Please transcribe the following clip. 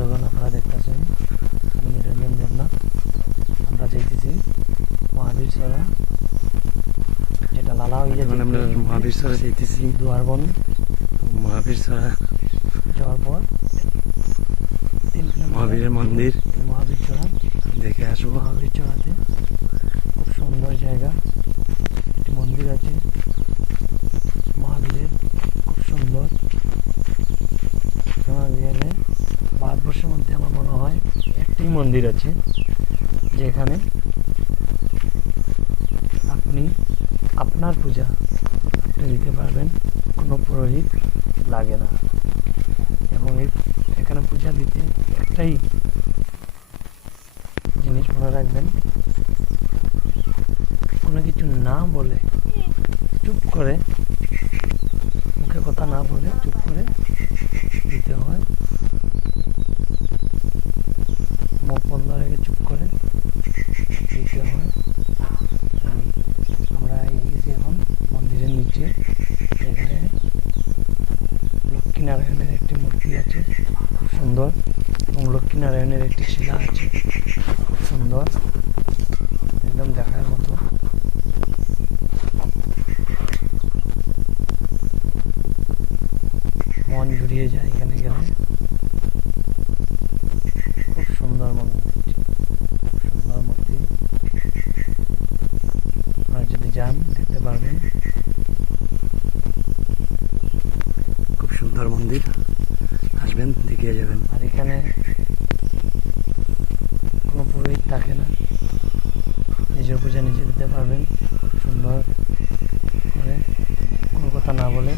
বন্ধুগণ, আপনারা দেখতেছেন আমি নিরঞ্জন দেবনাথ। আমরা যাইতেছি মহাবীর সরা, যেটা লালা হইয়া আমরা মহাবীর সরা যাইতেছি। দুয়ারবন মহাবীর সরা যাওয়ার পর 3 কিলোমিটার মহাবীরের মন্দির মহাবীর চড়া দেখে আসবো। মহাবীর চড়াতে খুব সুন্দর জায়গা, একটি মন্দির আছে মহাবীরের, খুব সুন্দর। গেলে ভারতবর্ষের মধ্যে আমার মনে হয় একটি মন্দির আছে যেখানে আপনি আপনার পূজা আপনি দিতে পারবেন, কোনো পুরোহিত লাগে না। এবং এখানে পূজা দিতে একটাই জিনিস মনে রাখবেন, কোনো কিছু না বলে চুপ করে, মুখে কথা না বলে চুপ করে দিতে হয়। মুখ বন্ধ রেখে চুপ করে দিতে হয়। আমরা এসেছি এখন মন্দিরের নিচে, যেখানে লক্ষ্মীনারায়ণের একটি মূর্তি আছে খুব সুন্দর, এবং লক্ষ্মীনারায়ণের একটি শিলা আছে খুব সুন্দর, একদম দেখার মতো। মন জুড়িয়ে যায় এখানে গেলে। খুব সুন্দর মন্দিরটি, খুব সুন্দর মূর্তি। আপনারা যদি যান দেখতে পারবেন। খুব সুন্দর মন্দির, আসবেন দেখিয়ে যাবেন। আর এখানে কোনো পুরোহিত থাকে না, নিজের পূজা নিজে দিতে পারবেন খুব সুন্দর করে, কোনো কথা না বলে।